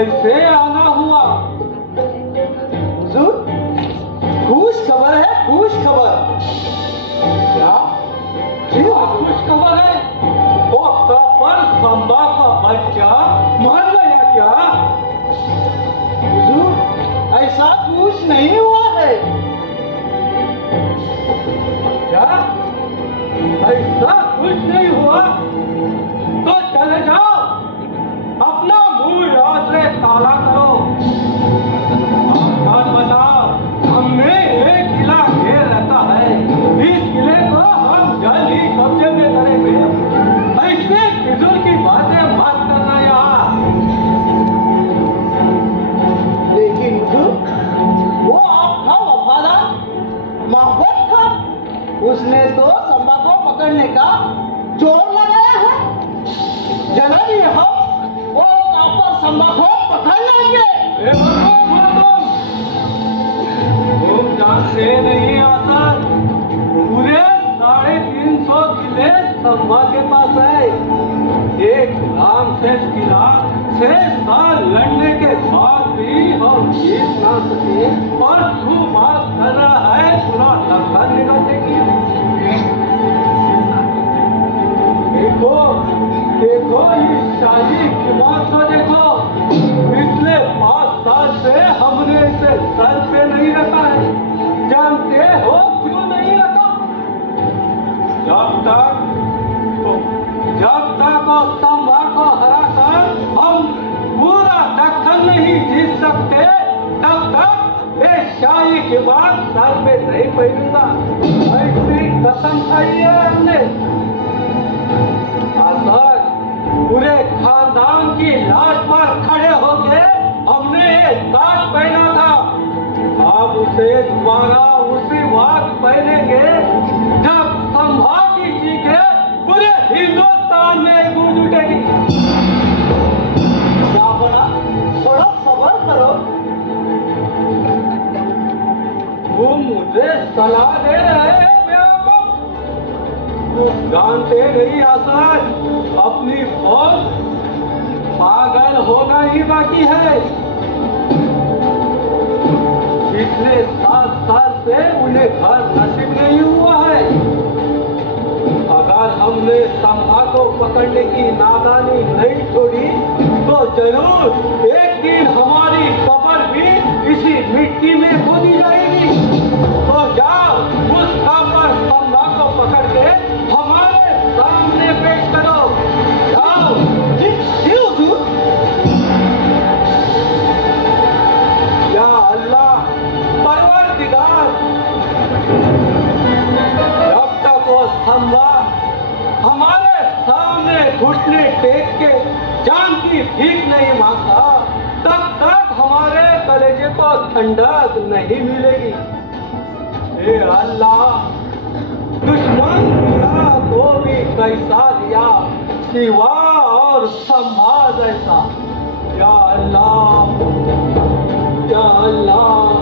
कैसे आना हुआ? हुजूर, खुश खबर है, खुश खबर। क्या खुश खबर है? वो कपर संभा का बच्चा मर गया क्या? हुजूर, ऐसा कुछ नहीं हुआ है। क्या ऐसा कुछ नहीं हुआ? तो चले जाओ, अपना मुंह यहाँ से ताला करो। बात बताओ, हमने एक किला घेर रखा है, इस किले को हम जल्द ही कब्जे में करेंगे। ऐसे फिजूल की बातें मत करना यहाँ। लेकिन हुजूर, वो आपका वफादार महबूब था, उसने तो संभा को पकड़ने का जोर लगाया है। जल्द ही हम वो कापर संभा को पकड़ लेंगे। तुम जानते नहीं आसर, पूरे 350 किले संभा के पास है। एक राम से किला 6 साल लड़ने के बाद भी हम जीत ना सके, और तू बात कर रहा है पूरा लखन निकलने की। देखो देखो, इस शादी की बात को देखो। पिछले 5 साल से हमने इसे सर पे नहीं रखा है। जानते हो क्यों नहीं रखा? जब तक उस संभा को हरा कर हम पूरा दक्कन नहीं जीत सकते, तब तक ये शाही की बात सर पे नहीं पहनूंगा। ऐसी कसम खाई है हमने। असर पूरे खानदान की लाश पर खड़े होके हमने एक ताज पहना था। अब उसे दोबारा उसी वक्त पहनेंगे जब संभा की चीखें पूरे हिंदुस्तान में गूंज उठेगी। क्या बड़ा, थोड़ा सब्र करो। वो मुझे सलाह दे रहे हैं बेवकूफ। तुम जानते नहीं आसाद, अपनी फौज पागल होना ही बाकी है। पिछले 7 साल से उन्हें घर नसीब नहीं हुआ है। अगर हमने संभा को पकड़ने की नादानी नहीं छोड़ी तो जरूर एक दिन हमारी कब्र भी इसी मिट्टी में खोदी जाएगी। तो जाओ, उस कापर संभा को पकड़ के हमारे सामने पेश करो। जाओ। जी हुजूर। या अल्लाह परवरदिगार, जब तक वो संभा हमारे सामने घुटने टेक के जान की भीख नहीं मांगता, तब तक हमारे कलेजे को ठंडक नहीं मिलेगी। हे अल्लाह, दुश्मन दिया तो भी कैसा दिया, सिवा और संभा जैसा। या अल्लाह, या अल्लाह।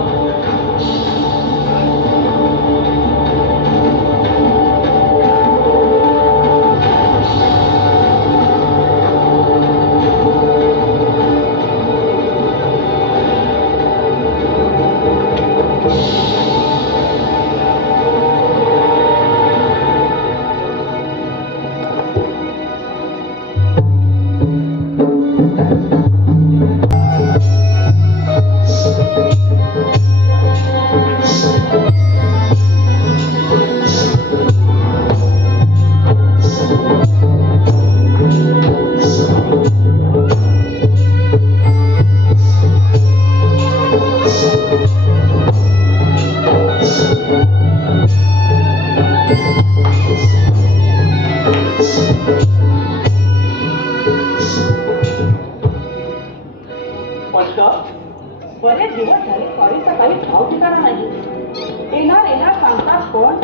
बरेच दिवस झाले कॉलेजचा काही ठाव ठिकाणा नाही. येणार सांगतात कोण?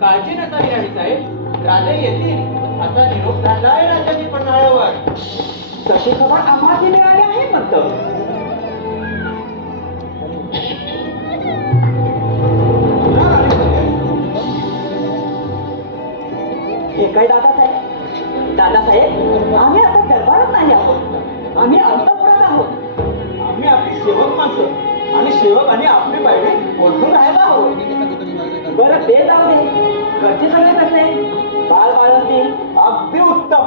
काळजी नका घ्यावी साहेब, राजे येतील असा निरोप झालाय राजांनी पन्हाळ्यावर. तशी खबर आम्हाला मिळाली आहे फक्त. हे काय दादासाहेब, आम्ही आता दरबारात नाही आहोत, आम्ही अंतपुरात आहोत. तुम्ही आपली सेवक माणसं आणि सेवकांनी आपली पायरी ओळखून राहायला हवं. बरं ते जाऊ दे, घरचे सगळे कसे, बाळ बाळंती? अगदी उत्तम.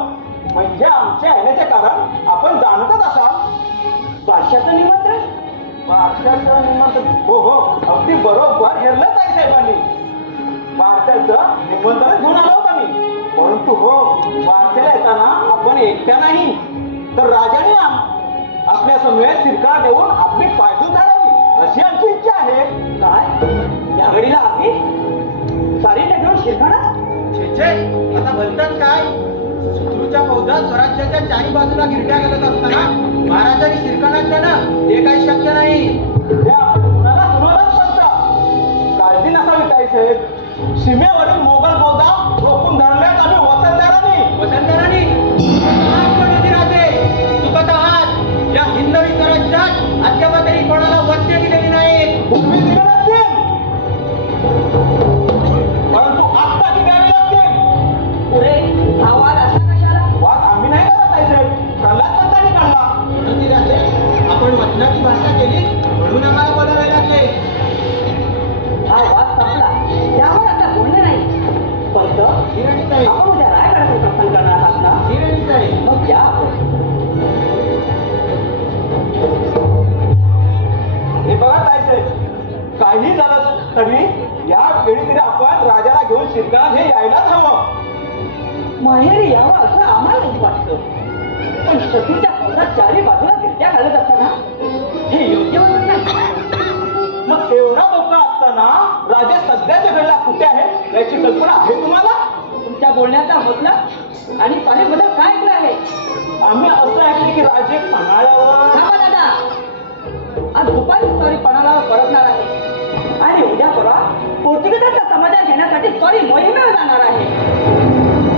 म्हणजे आमच्या येण्याचे कारण आपण जाणतच असाल. बादशाचं निमंत्रण? बादशाचं निमंत्रण? हो हो, अगदी बरोबर हेरलं ताई साहेबांनी. बादशाचं निमंत्रण घेऊन आलो होतो मी. परंतु हो, बादशाला येताना आपण एकट्या नाही तर राजाने आपल्या समवेत शिरकाळ देऊन आपली पायदूत धाडावी अशी आमची इच्छा आहे. काय या घडीला आम्ही सारी घेऊन शिरखाणा? छे आता बोलतात काय? शत्रूच्या फौजात स्वराज्याच्या चारी बाजूला गिरट्या घालत असताना महाराजांनी शिरकाणात देणं हे काही शक्य नाही. कुणाला कुणालाच पडतं. काळजी नसावी ताई साहेब. सीमेवरील मोगल फौजा रोखून धरल्यात आम्ही वसंतराणी राजे चुकत आहात. या हिंदवी स्वराज्यात अद्यापही कोणाला वस्ते दिलेली नाही. पूर्वी दिले नसतील, परंतु आता ती द्यावी लागतील. पुढे हा वाद असा कशाला? वाद आम्ही नाही करत ताई साहेब, प्रल्हादपंतांनी काढला. राजे आपण वचनाची भाषा केली म्हणून आम्हाला बोलावे लागले. हा वाद संपला, त्यामुळे आता बोलणे नाही. फक्त आपण उद्या रायगडाचे प्रस्थान करणार आहात ना? मग या. हे बघा ताई साहेब, काही झालं तरी या वेळी तरी आपण राजाला घेऊन शिरकाणात हे यायलाच हवं. माहेरी यावं असं आम्हालाच वाटतं, पण शत्रूच्या फौजात चारी बाजूला गिरट्या घालत असताना हे योग्य वाटत नाही. मग एवढा धोका असताना राजा सध्याच्या वेळेला कुठे आहे याची कल्पना आहे तुम्हाला? तुमच्या बोलण्याचा मतलब आणि पाण्याबद्दल काय ऐकलं आहे? आम्ही असं ऐकले की राजे पन्हाळ्यावर. थांबा दादा, आज दुपारी सॉरी पणालावर परतणार आहे आणि उद्या परवा पोर्तुगीजांचा समाचार घेण्यासाठी सॉरी मोहिमेवर जाणार आहे.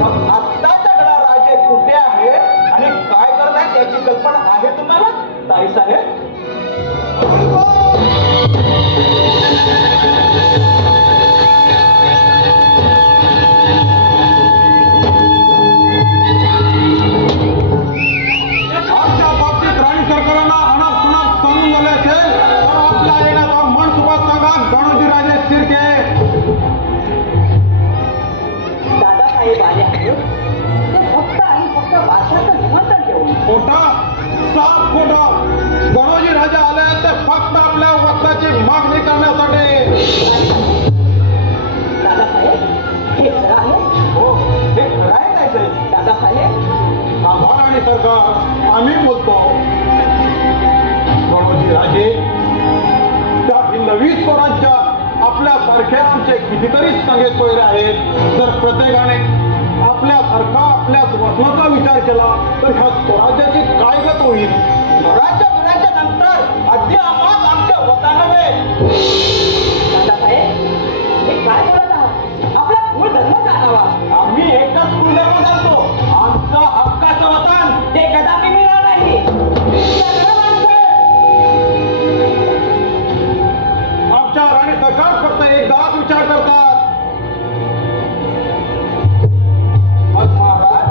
मग आत्ताच्या घडा राजे कुठे आहे आणि काय करत आहेत याची कल्पना आहे तुम्हाला ताई साहेब? आमच्या बाबतीत राणी सरकारांना अनाप सुनाप सांगून झाले असेल तर आपल्या येण्याचा मनसुखात सांगा गणोजी राजे शिर्के. दादासाहेब आले आहेत ते फक्त आणि फक्त भाषाचं निमंत्रण घेऊन. खोटा, साफ खोटा. गणोजी राजे आले ते फक्त आपल्या वस्त्राची मागणी करण्यासाठी. दादासाहेब हे खरं आहे? हो, हे खरं आहे ताई साहेब. दादासाहेब आभार आणि सरकार आम्ही बोलतो. गणोजी राजे, त्या नवी स्वराज्यात आपल्यासारखे आमचे कितीतरी सगळे सोयरे आहेत. जर प्रत्येकाने आपल्यासारखा आपल्याच वचनाचा विचार केला तर ह्या स्वराज्याची काय गत होईल? स्वराज्य नंतर अगदी आम्हाला आमच्या वता नव्हे. दादासाहेब हे काय बोलत आहात? आपला मूळ धर्म जाणावा. आम्ही एकच कुंडे जातो. आमचं हक्काचं वतन ते कदापि मिळणार नाही. आमच्या राणी सरकार फक्त एकदाच विचार करतात. मग महाराज,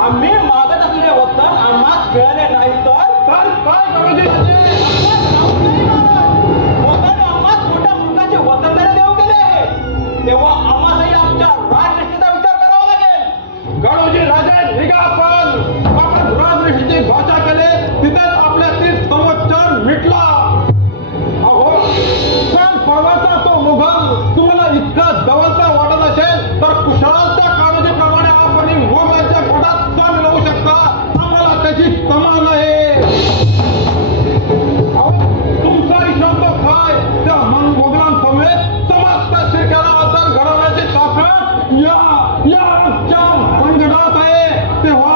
आम्ही मागत असलेले वतन आम्हास मिळाले नाही तर काय गणोजी राजे? वतन आम्हास मोठ्या मुलगाचे वतनदारी देऊ केले आहे. तेव्हा आम्हालाही आमच्या राजनिष्ठेचा विचार करावा लागेल. गणोजी राजे निघा. आपण राजनिष्ठेची भाषा केली तिथेच आपल्या 30 संवत्सर मिटला. अहो, सण पर्वाचा तो मुघल तुम्हाला इतका जवळचा वाटत असेल तर कुशलांच्या काळजीप्रमाणे आपण मोगलांच्या पोटात सण मिळवू शकता. आम्हाला त्याची तमा नाही. अहो, तुमचा हिशोब तो काय? त्या मोगलांसमवेत समस्त शिरक्याला घडवण्याची ताकद या आमच्या मनगटात आहे. तेव्हा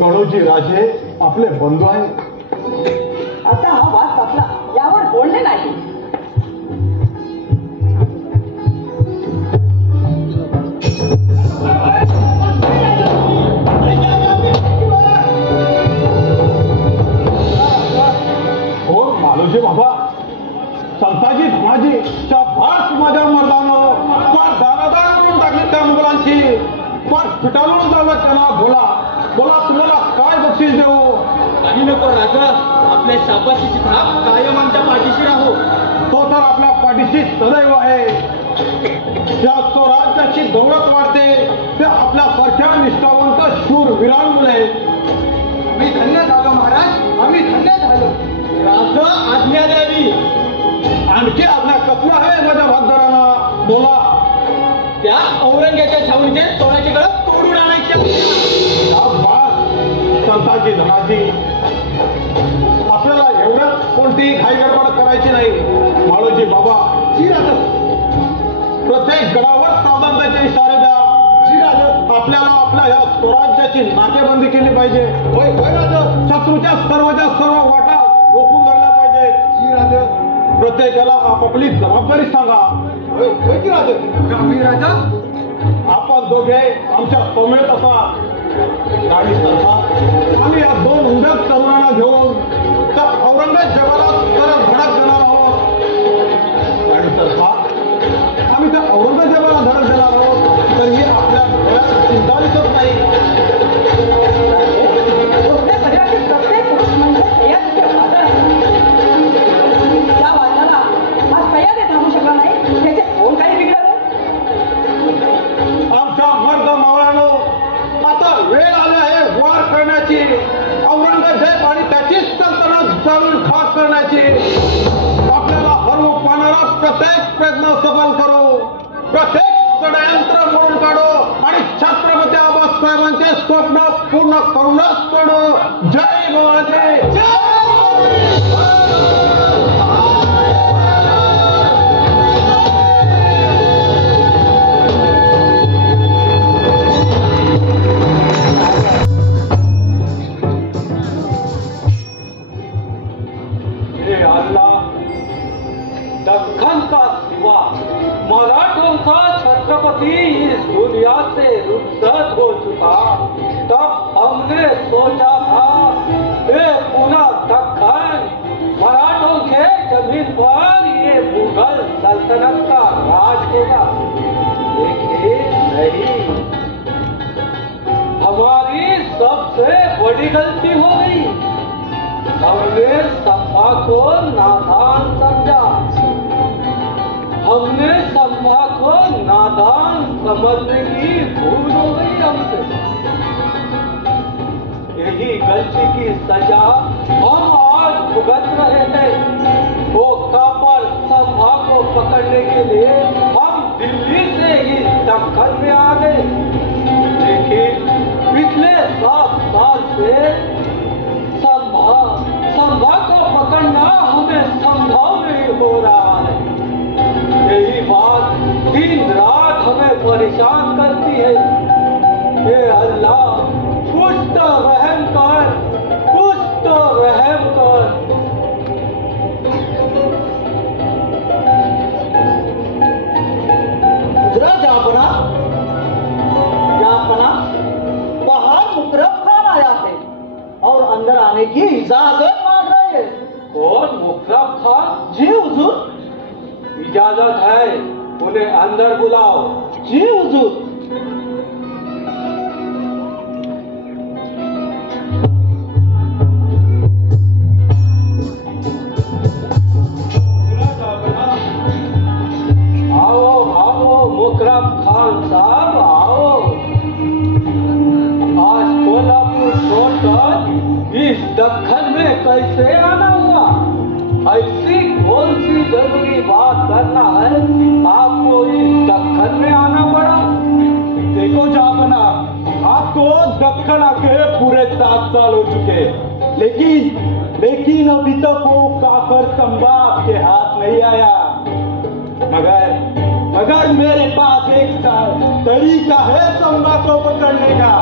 गणोजी राजे आपले बंधू आहेत. आता हा वाद संपला, यावर बोलणे नाही. हो मालोजी बाबा, संताजी धनाजी शाबास माझ्या मर्दानं फार दारादार म्हणून टाकली त्या मुलांची. फार फिटाळून जावं त्यांना. बोला बोला, तुम्हाला काय बक्षीस देऊ? काही नको राजा, आपल्या शाबाशीची थाप कायम आमच्या पाठीशी राहो. तो तर आपल्या पाठीशी सदैव आहे. त्या स्वराज्याची दौलत वाढते ते आपल्यासारख्या निष्ठावंत शूर वीरांमुळे. आम्ही धन्य झालो महाराज, आम्ही धन्य झालो. राजा आज्ञा द्यावी. आणखी आज्ञा कसल्या आहे माझ्या भागदारांना? बोला. त्या औरंगजेबाच्या छावणीचे सोन्याचे गळं तोडून आणायचे. संताजी धनाजी, आपल्याला एवढंच कोणतीही घाईगडबड करायची नाही. माळोजी बाबा, प्रत्येक गडावर सावधानतेचे इशारे द्या. आपल्याला आपल्या या स्वराज्याची नाकेबंदी केली पाहिजे. शत्रूच्या सर्वच्या सर्व वाटा रोखून धरल्या पाहिजे. प्रत्येकाला आपापली जबाबदारी सांगा. राजा, आपण दोघे आमच्या सौम्यत असा गाडी सरसा. आम्ही या 2 उद्योग तरुणांना घेऊन त्या औरंगजेबाला परत धडक देणार आहोत. गाडी सरसा. आम्ही त्या औरंगजेबाला धडक देणार आहोत, तरीही आपल्या डोळ्यात चिंता दिसत नाही. तुमच्या शरीरातील प्रत्येक पुरुष म्हणजे सह्याद्रीचे वादळ आहे. त्या वादळाला हा सह्याद्री थांबू शकला नाही, त्याचे कोण काही बिघडलं? आमच्या मर्द मावळानो, आता वेळ आली आहे वार करण्याची. औरंगजेब आणि त्याची सल्तनत जाळून खाक करण्याची. आपल्याला हरवू पाहणारा प्रत्येक प्रयत्न सफल करू, प्रत्येक षडयंत्र मोडून काढू आणि छत्रपती आबासाहेबांचे स्वप्न पूर्ण करूनच सोडू. जय महाराज, जय. दक्खन का सिवा मराठों का छत्रपति इस दुनिया से रुखसत हो चुका, तब हमने सोचा था ये पूरा दक्खन मराठों के जमीन पर ये मुगल सल्तनत का राज होगा। लेकिन नहीं, हमारी सबसे बड़ी गलती हो गई। हमने संभा को नादान समझा। हमने संभा को नादान समझने की भूल हो गई हमसे। यही गलती की सजा हम आज भुगत रहे थे। वो कापर संभा को पकड़ने के लिए हम दिल्ली से ही दक्खन में आ गए, लेकिन पिछले 7 साल से संभा को पकड़ना हमें संभव नहीं हो रहा है। यही बात दिन रात हमें परेशान करती है। हे अल्लाह, कुछ तो रहम कर, कुछ तो रहम कर। जरा जापना बाहर मुकरब खान आया है और अंदर आने की इजाजत मांग रहे हैं। कौन मुकरब खान? जी हुजूर। इजाजत है, उन्हें अंदर बुलाओ। जी हुजूर। आओ आओ मुकरब खान साहब, आओ। आज कोल्हापुर छोड़कर इस दक्खन में कैसे आना हुआ? ऐसी कौन सी जरूरी बात करना है आपको इस दक्खन में आना पड़ा? देखो जापना, आपको दक्खन आके पूरे 7 साल हो चुके, लेकिन अभी तक वो काकर संभा आपके हाथ नहीं आया। मगर मेरे पास एक तरीका है संभा को पकड़ने का।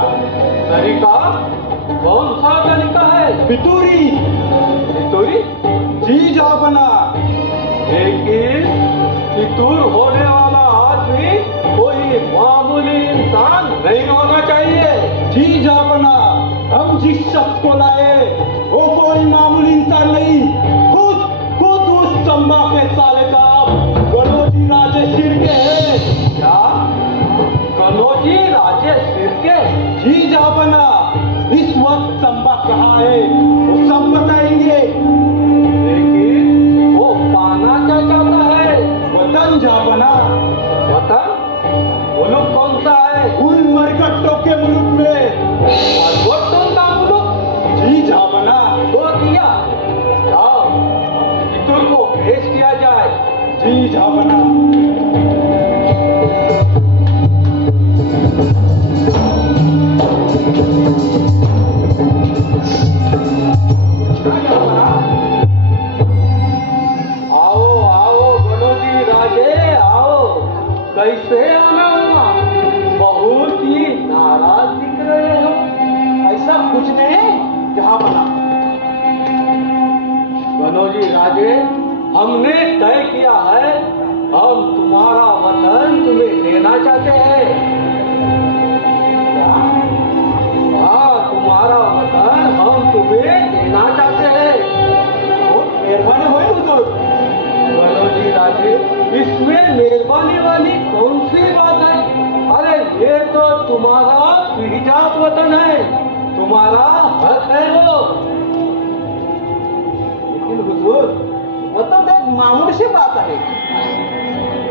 तरीका? कौन सा तरीका है? पितूरी। फितूरी? जी जापना। लेकिन फितूर होने वाला आदमी कोई मामूली इंसान नहीं होना चाहिए। जी जापना, हम जिस शख्स को लाए वो कोई मामूली इंसान नहीं, खुद खुद उस चंबा के साले का गणोजी राजे शिर्के है। क्या कनौजी राजे शिर्के? जी जापना, इस वक्त चंबा कहाँ है वो सब बताएंगे। लेकिन वो पाना क्या चाहता है? वतन जापना, वतन? मुल्क कौन सा है? उन मरकट्टों के मुल्क में। परिवर्तन का मुल्क? जी जापना। तो किया जाओ, फितूर को पेश किया जाए। जी जापना। आओ आओ गणोजी राजे आओ। कैसे आना हुआ? बहुत ही नाराज दिख रहे हो। ऐसा कुछ नहीं जहाँ बना। गणोजी राजे, हमने तय किया है हम तुम्हारा वतन तुम्हें देना चाहते हैं। हाँ, तुम्हारा वतन हम तुम्हें देना चाहते हैं। बहुत मेहरबानी हुई हुजूर। गणोजी राजे, इसमें मेहरबानी वाली कौन सी बात है? अरे ये तो तुम्हारा पीढ़ीजात वतन है, तुम्हारा हक है वो। लेकिन हुजूर, वतन एक मामूली सी बात आहे।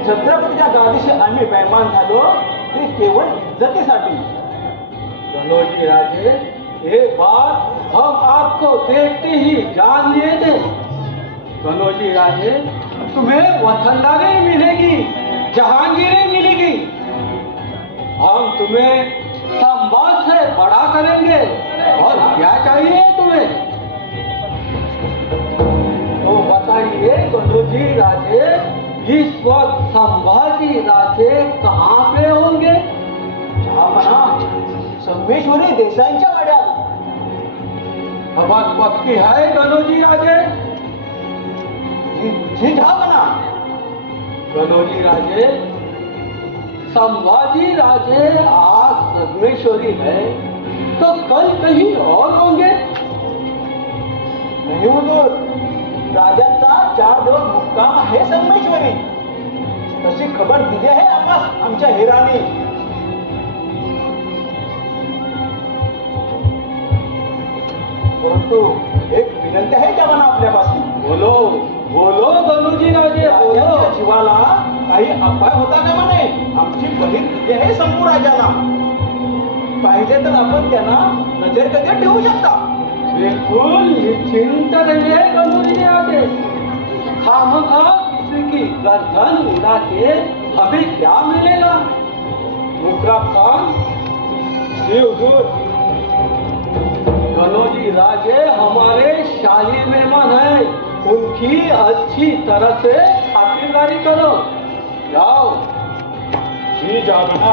छत्रपतीच्या गादीशी आम्ही बेमान झालो ते केवळ इज्जतीसाठी। गणोजी राजे, ये बात हम आपको देखते ही जान लिए थे। गणोजी राजे, तुम्हें वतनदारी मिलेगी, जहांगीरी मिलेगी। हम तुम्हें संवाद से बड़ा करेंगे। और क्या चाहिए तुम्हें? तो बताइए गणोजी राजे, इस वक्त संभाजी राजे कहाँ पे होंगे? जहाँ बना संमेश्वरी देसाईंच्या वाड्यात। खबर पक्की है गणोजी राजे? जी जहाँ बना। गणोजी राजे, संभाजी राजे आज संगमेश्वरी है तो कल कहीं और होंगे? नाही हुजूर, राजांचा 4 दिवस मुक्काम आहे संमेश्वरी, तशी खबर दिली आहे आम्हास आमच्या हिरानी। परंतु एक विनंती आहे जवाना आपल्यापासून। बोलो बोलो गणोजी राजे, बोलो। राजांच्या जीवाला काही अपाय होता कामा नये। आमची बहीण दिली आहे संपू राजांना। पाहिजे तर आपण त्यांना नजरकदेत ठेवू शकता। बिल्कुल निश्चिंत रहिए गणोजी राजे। खामखा किसी की गर्दन उड़ा के हमें क्या मिलेगा? मुकरब खान। जी हुजूर। गणोजी राजे हमारे शाही मेहमान हैं, उनकी अच्छी तरह से खातिरदारी करो। जाओ। जी जापना।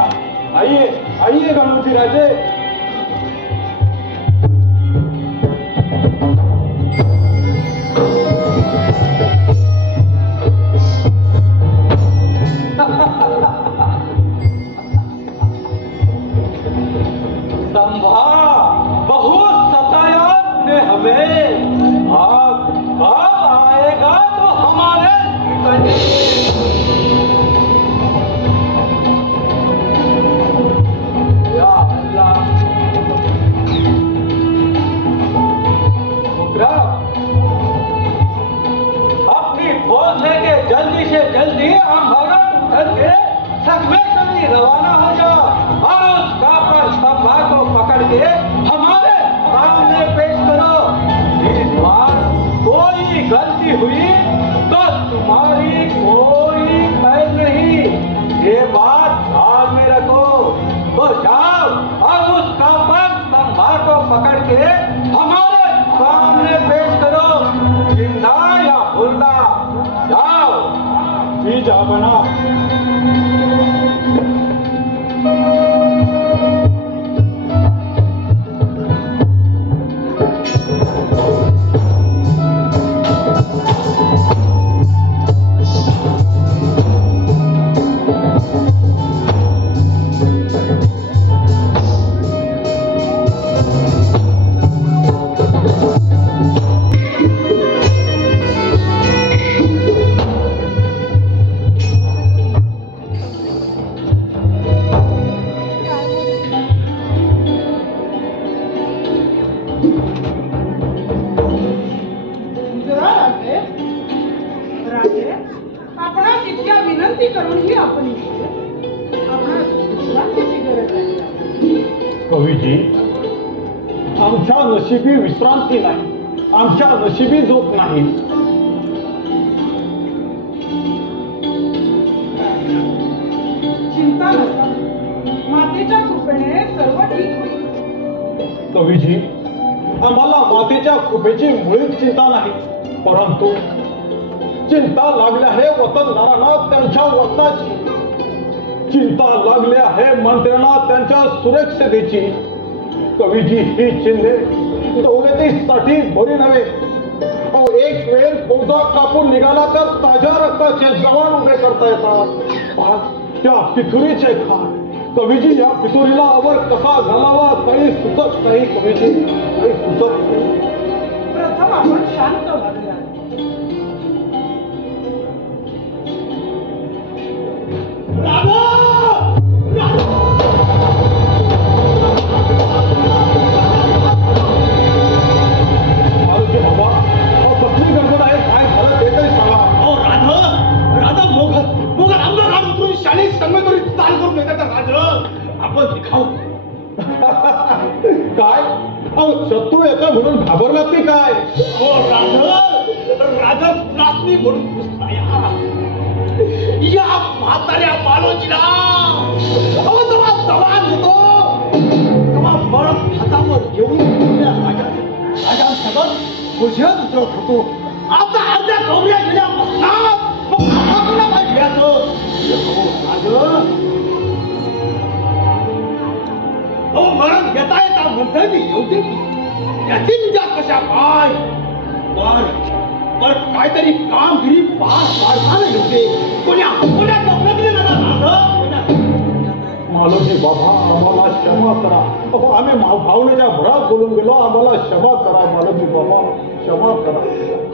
आइए आइए गणोजी राजे। संभा बहुत सताया ने हमें। अब आएगा तो हमारे या अल्लाह। मुकरब, अपनी फौज लेके जल्दी से जल्दी हम भगत उठल के संगमेश्वरी रवाना हो जाओ और उस कापर संभा को पकड़ के हमारे सामने पेश करो। इस बार कोई गलती हुई तो तुम्हारी कोई खैर नहीं, ये बात ध्यान में रखो। तो जाओ और उस कापर संभा को पकड़ के हमारे सामने पेश करो, जिंदा या मुर्दा। जाओ। जी जापना। जरा राजे आपणास इतक्या विनंती करूनही आपण आपणास विश्रांतीची गरज आहे. कवीजी, आमच्या नशिबी विश्रांती नाही, आमच्या नशिबी झोप नाही. चिंता नका, मातेच्या कृपेने सर्व ठीक होईल. कवीजी, आम्हाला मातेच्या कृपेची मुळीच चिंता नाही, परंतु चिंता लागली आहे वतनदारांना त्यांच्या वतनाची, चिंता लागली आहे मंत्र्यांना त्यांच्या सुरक्षतेची. कवीजी, ही चिन्हे दौलतीसाठी बरी नव्हे. एक वेळ पौधा कापून निघाला तर ताज्या रक्ताचे जवान उभे करता येतात. त्या पिथुरीचे खाट. कवीजी, या पिथुरीला आवर कसा घालावा काही सुचत नाही. कवीजी, काही सुचत नाही. प्रथम आपण शांत व्हावे. काय शत्रू येतो म्हणून घाबरला ती काय? राजा नाचणी म्हणून पुसताया या म्हाताऱ्या बालोजीला तेव्हा जवान होतो तेव्हा मरण हातावर घेऊन राजांसोबत भुजत उतरत होतो. आता अर्ध्या गौऱ्या गेल्या मरण घेता येता म्हणतोय मी एवढे त्याची विचार कशा काय पर काहीतरी कामगिरी पार पाडताना येते. कोण्या गमलगले मालोजी बाबा, आम्हाला क्षमा करा. आम्ही भावनेच्या भरात बोलून गेलो, आम्हाला क्षमा करा. मालोजी बाबा, क्षमा करा.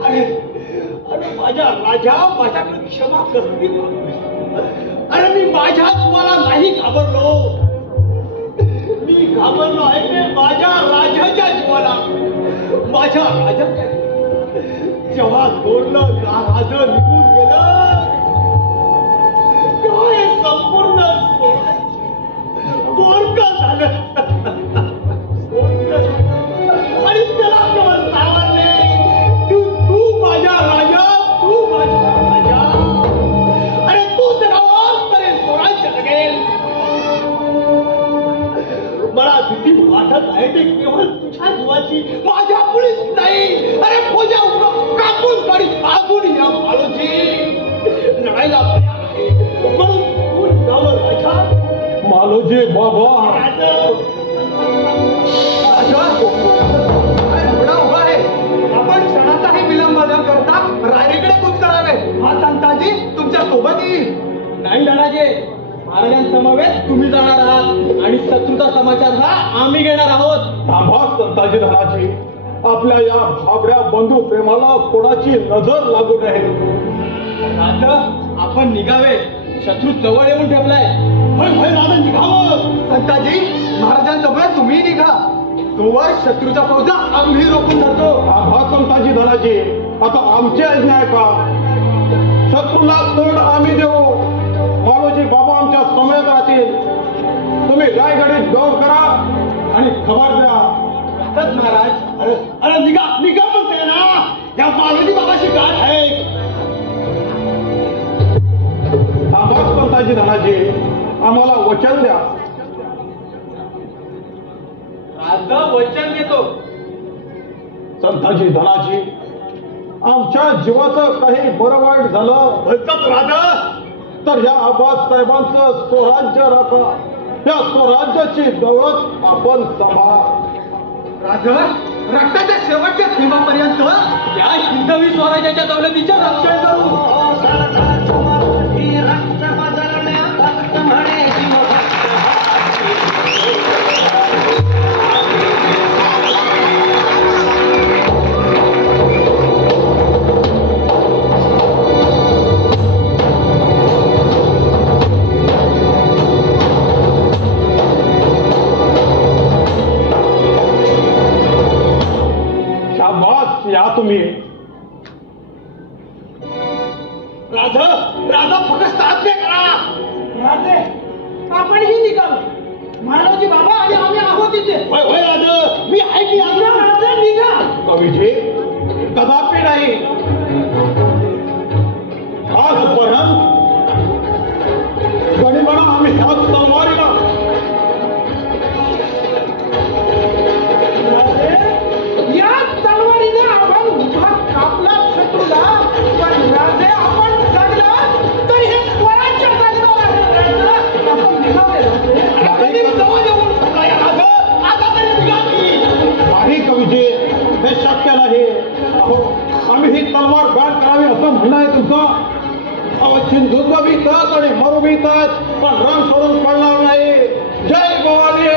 अरे माझ्या राजा, माझ्याकडे क्षमा कसली मागतोय? अरे मी माझ्या तुम्हाला नाही घाबरलो, मी घाबरलो आहे ते माझ्या राजाच्या जीवाला. माझ्या राजाच्या जेव्हा सोडलं राज निघून गेलं तेव्हा हे संपूर्ण बोरकं झालं आणि त्याला केवळ सावरले तू माझ्या राजा, तू माझ्या राजा. अरे तू जर आवाज करेल स्वराज्य लगेल. मला भीती वाटत आहे ते केवळ तुझ्या जीवाची, माझ्या मुळीच नाही. अरे फौजा कापून काढी आगून या मालोजी लढायला तयार आहे म्हणून तू जावं राजा. मालोजी बाबा, उभा आहे. आपण क्षणाचाही विलंब न करता राणीकडे कूच करावे. हा संताजी तुमच्या सोबत येईल. नाही धनाजी, महाराजांसमवेत तुम्ही जाणार आहात आणि शत्रूचा समाचार हा आम्ही घेणार आहोत. थांबा संताजी धनाजी, आपल्या या भाबड्या बंधू प्रेमाला कोणाची नजर लागू नये. राजा, आपण निघावे. शत्रू जवळ येऊन ठेवलाय. राजा निघावं. संताजी, महाराजांसमवेत तुम्ही निघा. तोवर शत्रूचा फौजा आम्ही रोखून धरतो. थांबा संताजी धनाजी, आता आमची आज्ञा आहे का? शत्रूला तोड आम्ही देऊ. मालोजी बाबा आमच्या समेत राहतील. तुम्ही रायगडीत दौड करा आणि खबर द्या. महाराज, अरे निघा म्हणते ना, या मालोजी बाबाची गाठ आहे. थांबा संताजी धनाजी, आम्हाला वचन द्या. राजा वचन देतो. संताजी धनाजी, आमच्या जीवाचं काही बरं वाईट झालं राजा तर या आबाद साहेबांचं स्वराज्य राखा. या स्वराज्याची दौलत आपण सांभाळा. राजा, रक्ताच्या शेवटच्या थेंबापर्यंत या हिंदवी स्वराज्याच्या दौलतीचे रक्षण करू. तुम्ही राजा फक्त आज्ञा करा. राजे आपणही निघाल. मानवजी बाबा आणि आम्ही आहोत इथे. होय राजा मी आहे की राजा निघा. कवीजी कदापि नाही. आजपर्यंत गणिमना आम्ही ह्याच तलवारीला या तलवारीने आपण उभा कापला शत्रूला. पण राजे आपण जगला तर हे स्वराज्य जगणार आहे. आपण निघावे जवळ येऊन आता तरी निघाली. नाही कवीजी हे शक्य नाही. अहो आम्ही ही तलवार गाठ करावी असं म्हणणं आहे तुमचं. अहो चिंधुत्व भीतात आणि मरू भीतात पण रंग सोडून पडणार नाही. जय भवानी.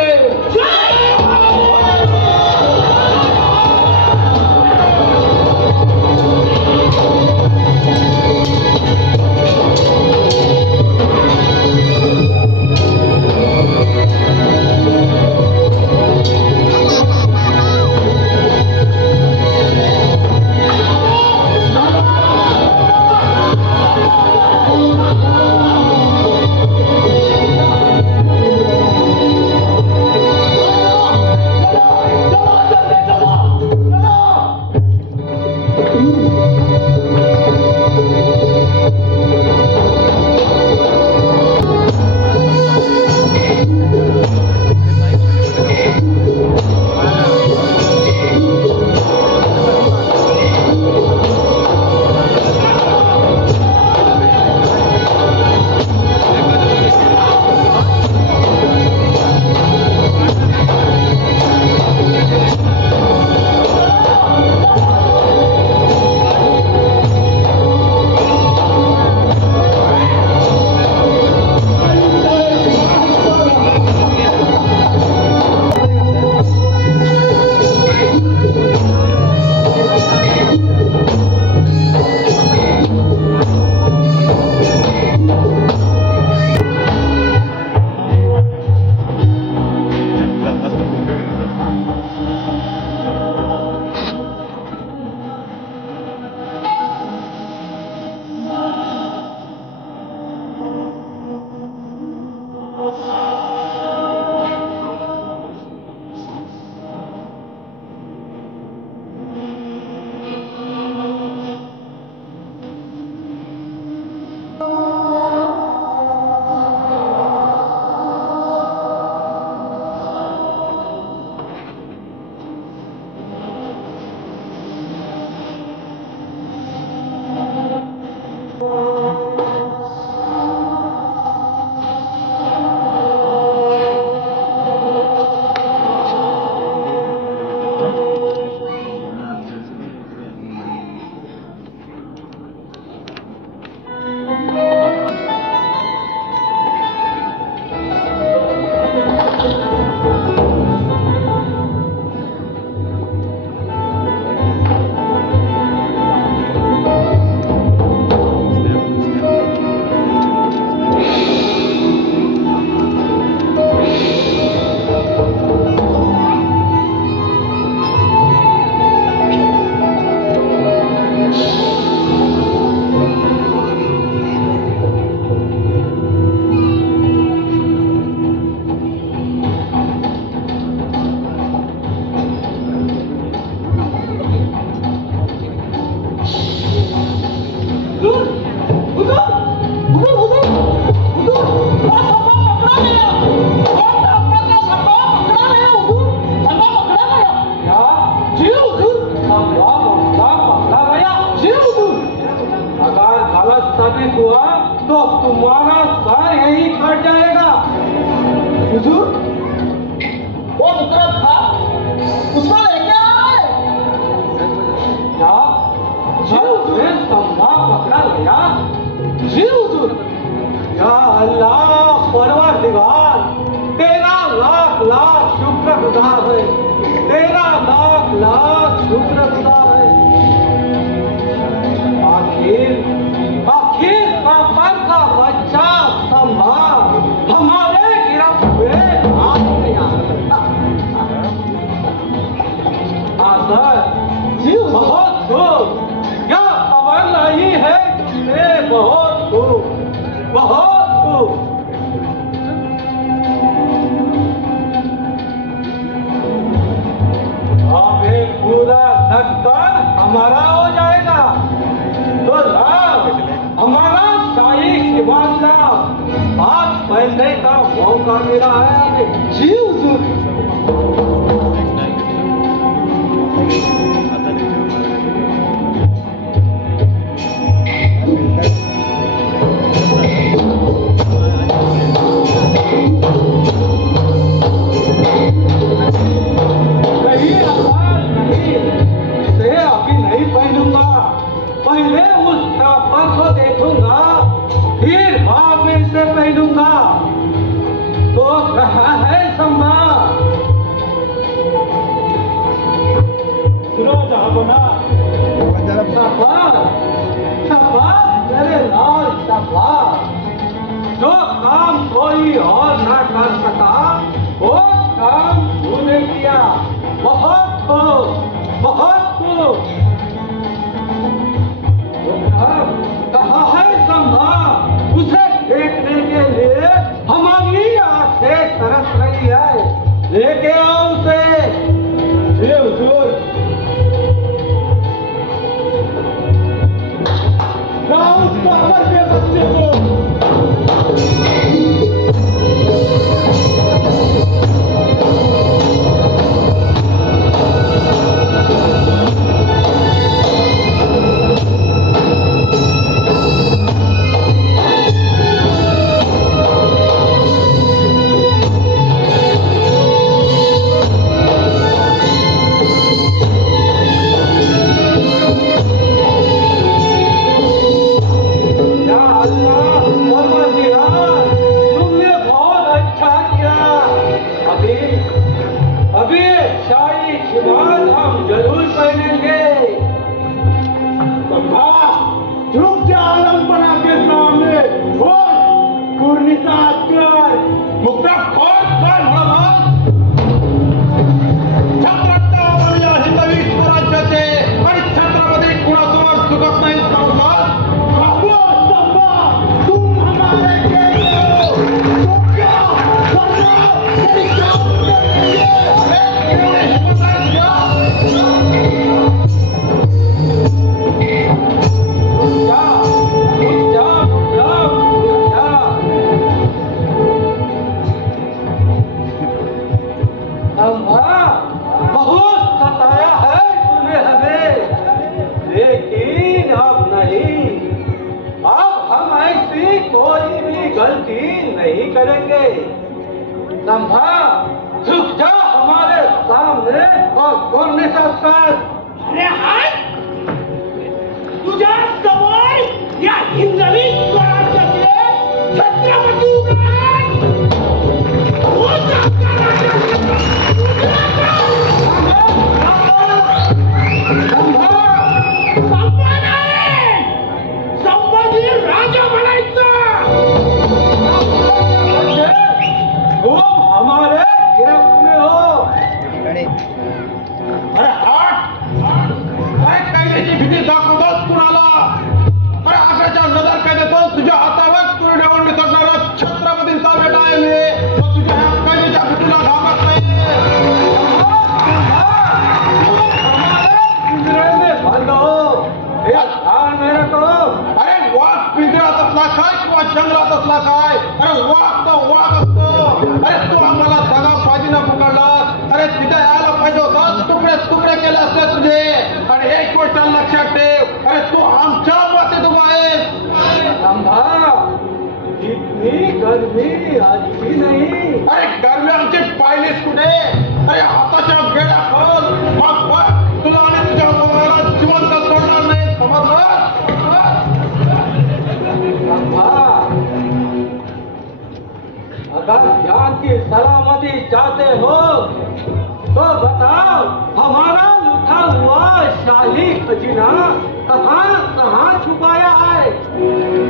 तो तुम्हारा सर यही कट जाएगा। हुजूर, वो मुकरब था, उसको लेके आना है। क्या? जी संभा पकड़ा गया? जी हुजूर। या अल्लाह परवरदिगार, तेरा लाख लाख शुक्रगुजार है, तेरा लाख लाख शुक्रगुजार है। आखिर कमर का बच्चा संभा हमारे गिरफ्त में आ गया। हाँ सर, जी बहुत खूब, क्या खबर नहीं है तुमने? बहुत खूब, बहुत खूब। अब ये पूरा दफ्तर हमारा हो जाएगा तो लाओ, हमारा शाही खिमानदा आज पैसे का मौका मिला है। जी हुजूर। पहले उसका पक्ष देखूंगा, फिर बाद में इसे पहनूंगा। तो कहा है सम्मा? शाबाश, शाबाश मेरे लाल, शाबाश। जो काम कोई और ना कर सका वो काम तूने किया। बहुत खूब, बहुत खूब। कहा है सम्मा, उसे देखने के लिए हमारी आंखें तरस रही है। लेके आओ उसे। जी हुजूर। उस बाबर के बच्चे को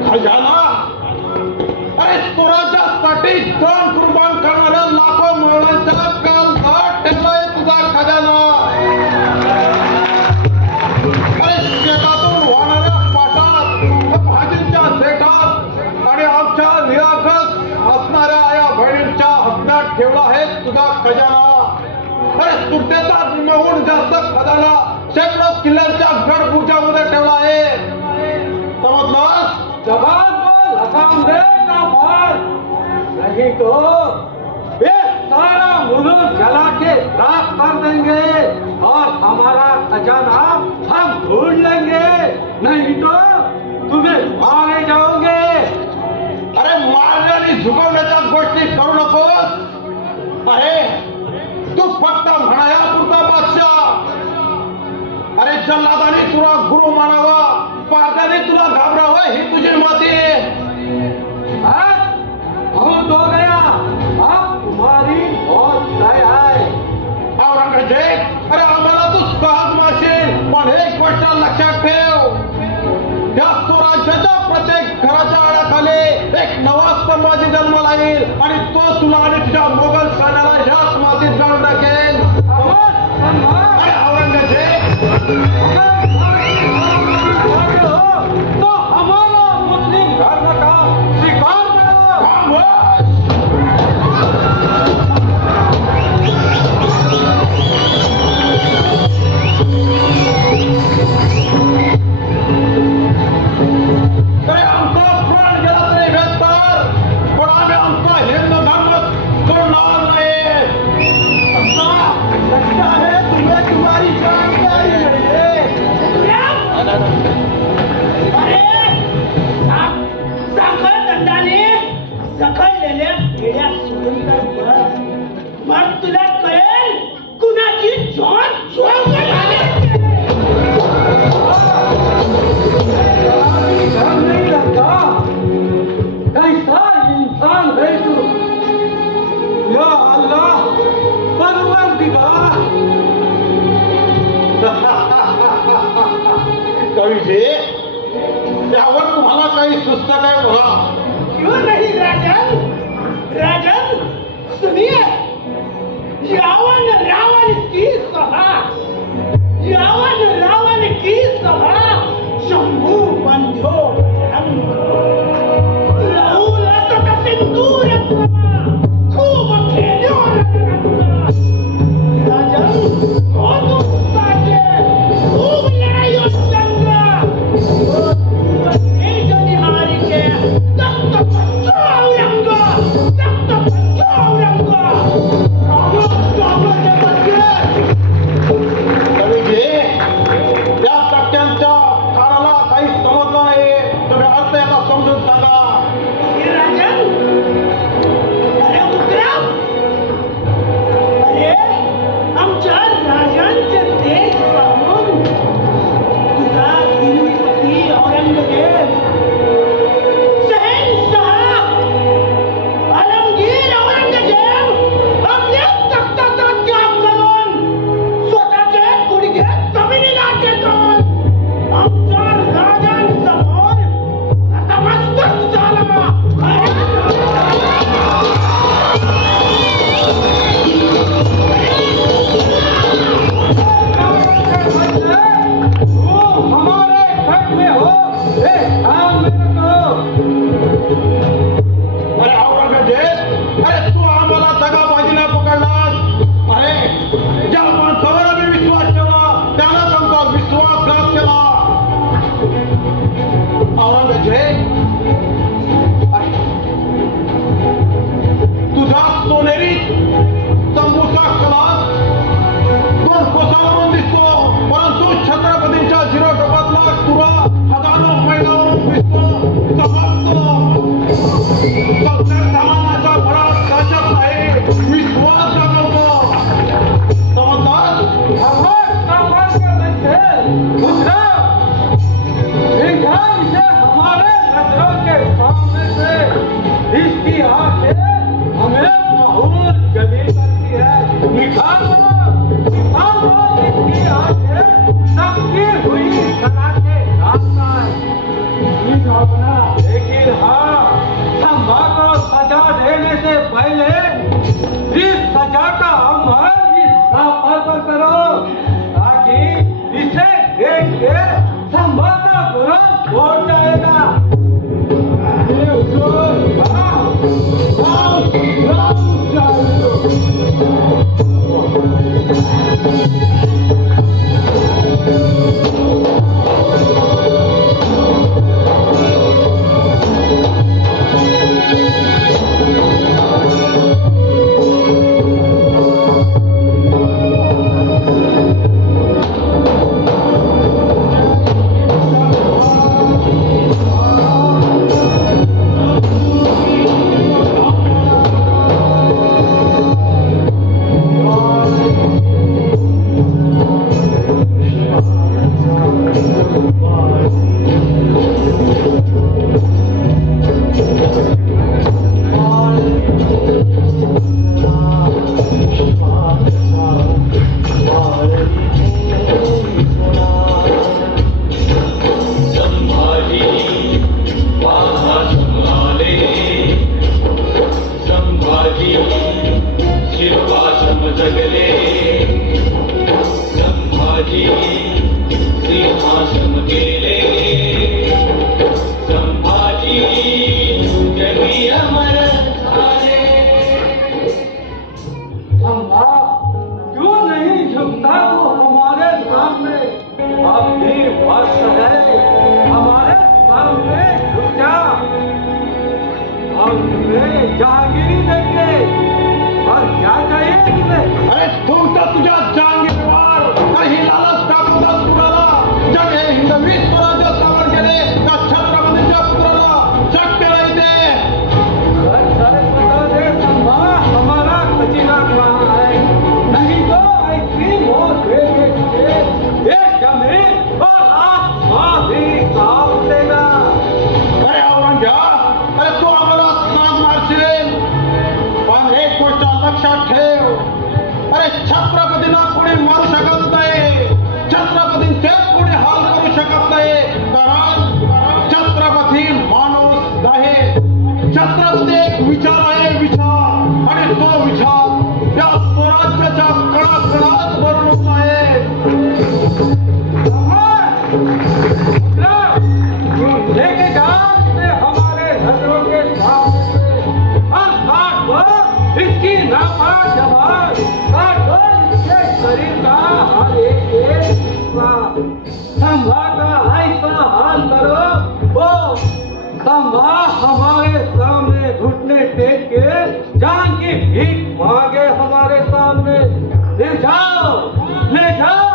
खजाना नहीं तो वे सारा मुल्क जला के राख कर देंगे और हमारा खजाना हम ढूंढ लेंगे, नहीं तो तुम्हें मारे जाओगे। अरे मारणे आणि झुकवण्याच्या गोष्टी करू नकोस. अरे तू फक्त म्हणाया पुरता बादशाह. अरे जल्लादाने तुला गुरु मानावा, पारद्याने तुला घाबरावं ही तुझी मती. बहुत हो गया, अब तुम्हारी बहुत तय है. औरंगजेब, अरे आम्हाला तू सहज माशील, पण एक गोष्ट लक्षात ठेव, या स्वराज्याच्या प्रत्येक घराच्या आडाखाली एक नवा संभाजी जन्माला येईल आणि तो तुला आणि तुझ्या मोगल सैन्याला ह्याच मातीत जाऊन टाकेल. अरे औरंगजेब, तो हमारा मुस्लिम धर्म का स्वीकार करो. अरे आमचा प्राण गेला तरी बेहतर, पण आम्ही आमचा हिंदू धर्म सोडणार नाही. लगता है तुम्हें तुम्हारी जानकारी है. अरे साखर दंडाने सखळलेल्या भेड्या सोडून तर बघ, मग तुला कळेल कुणाची झोन झोंगड आली. डर नहीं लगता, कैसा इंसान है तू. या अल्लाह परवरदिगार. कवीजी, त्यावर तुम्हाला काही सुचत काय बघा. क्यों नहीं राजन? राजन सुनिए, यावन रावण की सभा, यावन रावण की सभा, शंभू बंधो बजरंग, लहूला तथा सिंदूर प्रभा, खूब खेल्यो रणरंग. राजन हो तुम साचे, खूब लढायो संग, हो तुम तेज निहारी के तख्त पंचो औरंग, तख्त पंचो औरंग. कवीजी, त्या तक्त्यांच्या कानाला काही समजलं नाही, तुम्ही अर्थ याचा समजून सांगा. राजन, संभाजी सिंहासन गेले संभाजी जगी अमर झाले संभा क्यों नहीं झुकता वो हमारे सामने अब भी वक्त है हमारे सामने झुक जा और तुम्हें जहांगीरी देंगे और क्या चाहिए तुम्हें अरे तुम तर तुझ्या जांगीरवार काही लालच टाकून पुराला जग हे हिंदवी स्वराज्य स्थापन केले त्या छत्रपतीच्या पुत्राला शक्य नाही ते सर बता दे संभा हमारा खजीना कहाँ है नहीं तो ऐसी मौत देंगे एक जमीन और आसमान भी कांप देगा अरे औरंग्या अरे तू आम्हाला सांग मारशील पण एक गोष्ट लक्षात ठेव अरे छत्रपतींना कोणी मारू शकत नाही छत्रपतींचे कोणी हाल करू शकत नाही कारण छत्रपती माणूस आहे छत्रपती एक विचार आहे विचार आणि तो विचार त्या स्वराज्याच्या कणाकणात भरून आहे लेके जाते हमारे नजरों के सामने और काट दो इसकी नापाक जबान काट दो इसके शरीर का हर एक हिस्सा संभा का ऐसा हाल करो वो संभा हमारे सामने घुटने टेक के जान की भीख मांगे हमारे सामने ले जाओ उसे। ले जाओ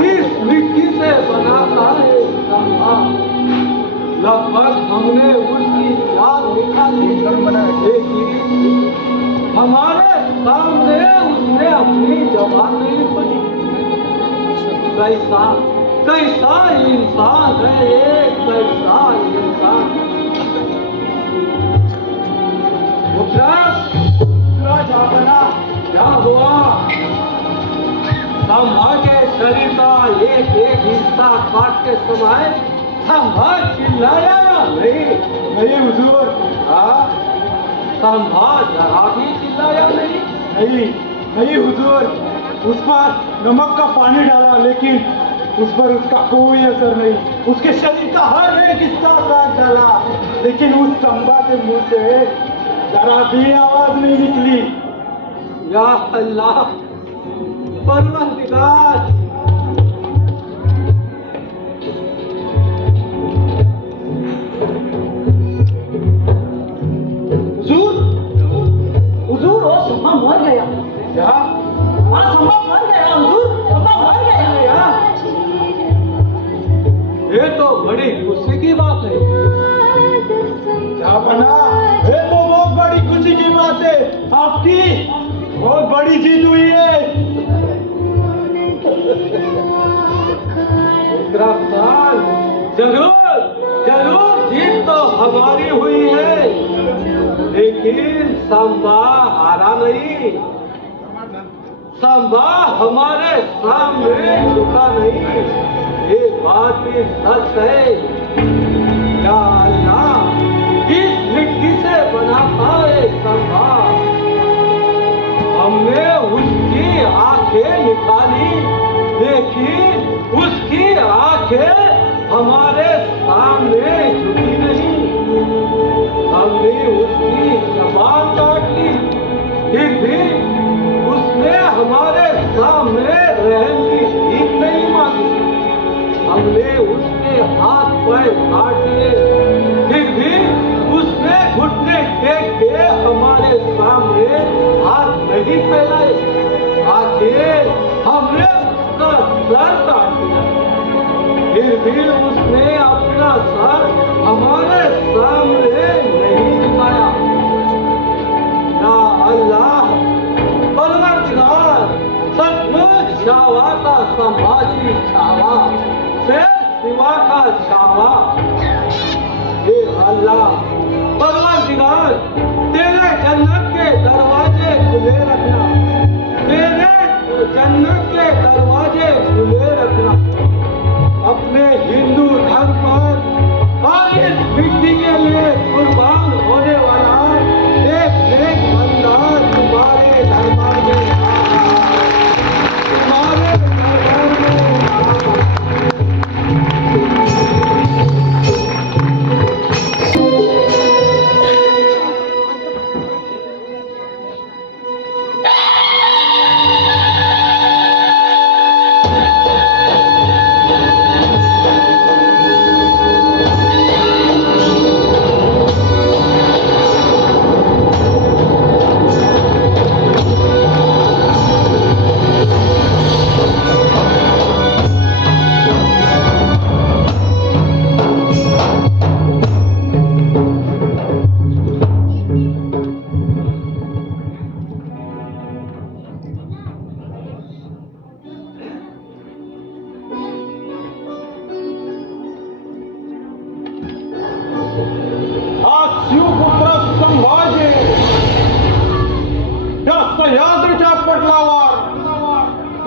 किस मिट्टी से बनाता है संभा लगभग हमने उसकी याद निकाली लेकिन हमारे सामने उसने अपनी जबान नहीं खोली कैसा कैसा इंसान है ये कैसा इंसान बना क्या हुआ संभा के शरीर का एक एक हिस्सा काट के समाये संभा चिल्लाया नहीं हुजूर संभा जरा भी चिल्लाया नहीं हुजूर उस पर नमक का पानी डाला लेकिन उस पर उसका कोई असर नहीं उसके शरीर का हर एक हिस्सा काट डाला लेकिन उस संभा के मुंह से जरा भी आवाज नहीं निकली या अल्लाह परवरदिगार हुजूर वो संभा मर गया क्या संभा मर गया हुजूर संभा मर गया ये तो बड़ी खुशी की बात है क्या बना ये तो बहुत बड़ी खुशी की बात है आपकी बहुत बड़ी जीत हुई है गिरफ्तार जरूर जरूर जीत तो हमारी हुई है लेकिन संभा हारा नहीं संभा हमारे सामने झुका नहीं ये बात भी सच है या अल्लाह इस मिट्टी से बनाता है संभा हमने उसकी आंखें निकाली लेकिन उसकी आंखें हमारे सामने झुकी नहीं हमने उसकी जबान काट ली फिर भी उसने हमारे सामने रहम की भीख नहीं मांगी हमने उसके हाथ पैर काट लिए फिर भी उसने घुटने टेक के हमारे सामने हाथ नहीं फैलाए आखिर हमने उसका सर काट दिया फिर भी उसने अपना सर हमारे सामने नहीं झुकाया या अल्लाह परवरदिगार सचमुच शावा का संभाजी शावा शेर शिवा का शावा हे अल्लाह परवरदिगार तेरे जन्नत के दरवाजे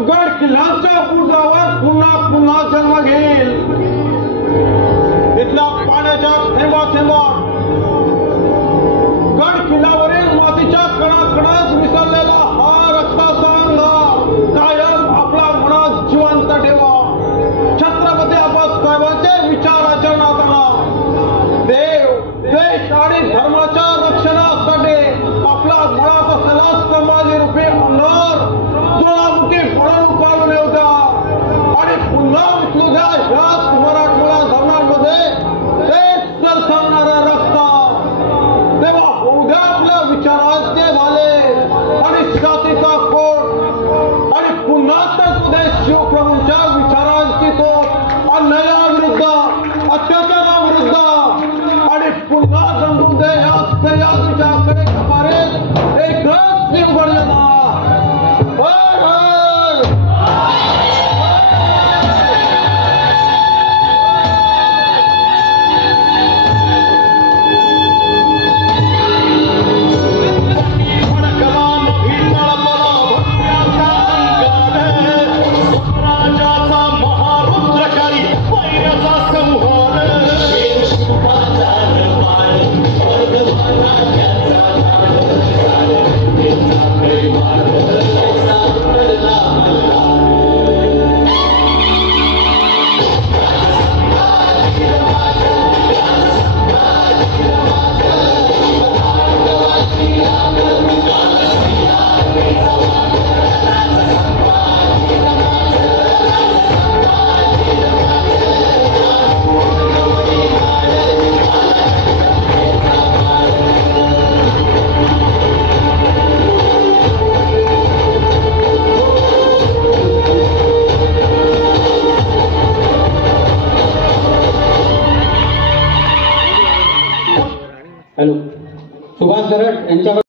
गड किल्ल्यांच्या बुरुजावर पुन्हा पुन्हा जन्म घेईल. तिथल्या पाण्याच्या थेंबा थेंबात गड किल्ल्यावरील मातीच्या कणाकणात मिसळलेला हा रक्ताचा अंगार कायम आपल्या मनात जिवंत ठेवा. छत्रपती आबासाहेबांचे विचाराच्या नादाला देव देश आणि धर्माच्या रक्षणासाठी आपल्या मनात असलेला समाजी रूपी अंधार ज्वालामुखी म्हणून काढून येऊ द्या आणि पुन्हा उचलू द्या ह्याच मराठवाडा धरणांमध्ये तेच सरसावणारा रस्ता. तेव्हा होऊ द्या आपल्या विचारांचे झाले आणि जातीचा कोट आणि पुन्हा तर उद्या शिवप्रभूंच्या विचारांची तोप अन्यायाविरुद्ध अत्याचाराविरुद्ध आणि पुन्हा जमून दे या विचाराकडे खपारे एकच निवडलेला. हॅलो, सुभाष दरड यांच्याकडे